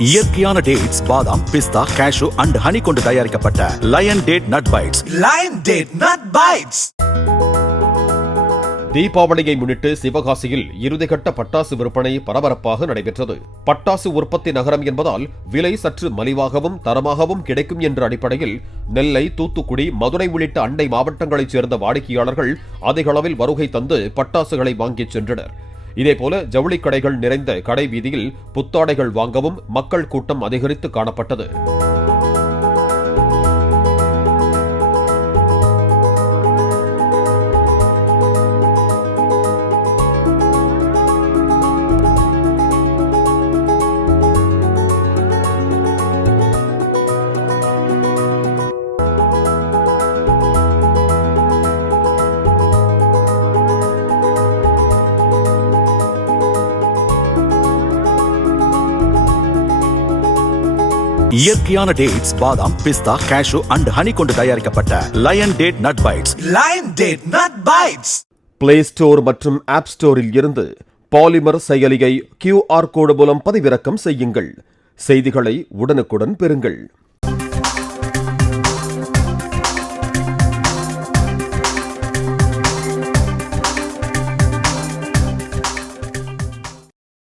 இயற்கையான டேட்ஸ், பாதாம், பிஸ்தா, cash and honey கொண்டு தயாரிக்கப்பட்ட Lion date nut bites. Lion date nut bites. தீபாவளியை முன்னிட்டு சிவகாசியில் இறுதிக்கட்ட பட்டாசு விற்பனை பரபரப்பாக நடைபெற்றது. பட்டாசு உற்பத்தி நகரம் என்பதால் விலை சற்று மலிவாகவும் தரமாகவும் கிடைக்கும் என்ற அடிப்படையில் நெல்லை, தூத்துக்குடி, மதுரை உள்ளிட்ட அண்டை மாவட்டங்களைச் சேர்ந்த வாடிக்கையாளர்கள் அதிக அளவில் வருகை தந்து பட்டாசுகளை வாங்கிச் சென்றனர். இதேபோல ஜவுளிக் கடைகள் நிறைந்த கடை வீதியில் புத்தாடைகள் வாங்கவும் மக்கள் கூட்டம் அதிகரித்து காணப்பட்டது. இயற்கையான டேட்ஸ், பாதாம், பிஸ்தா, கேஷு அண்ட் ஹனி கொண்டு தயாரிக்கப்பட்ட Lion date nut bites. Lion date nut bites. Play store மற்றும் ஆப் ஸ்டோரில் இருந்து பாலிமர் செயலியை QR கோடு மூலம் பதிவிறக்கம் செய்யுங்கள். செய்திகளை உடனுக்குடன் பெறுங்கள்.